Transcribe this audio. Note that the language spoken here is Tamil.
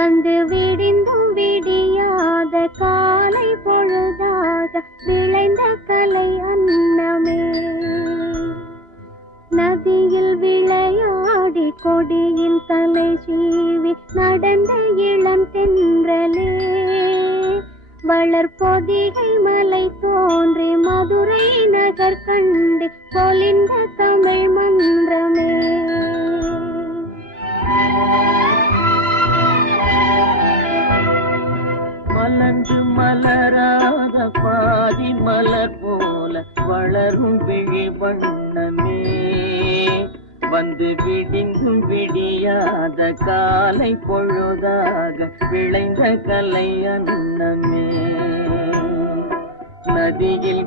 வந்து விடிந்தும் விடியாத காலை பொழுதாக விளைந்த கலை அன்னமே. நதியில் விளையாடி கொடியின் தலை சீவி நடந்த இளம் தென்றலே. வளர்பொதிகை மலை தோன்றி மதுரை நகர் கண்டு பொலிந்த தமிழ் மன்றமே. மலர்ந்து மலராத பாதி மலர் போல வளரும் விழி வண்ணமே. வந்து விடிந்தும் விடியாத காலை பொழுதாக விளைந்த கலை அன்னமே. நதியில்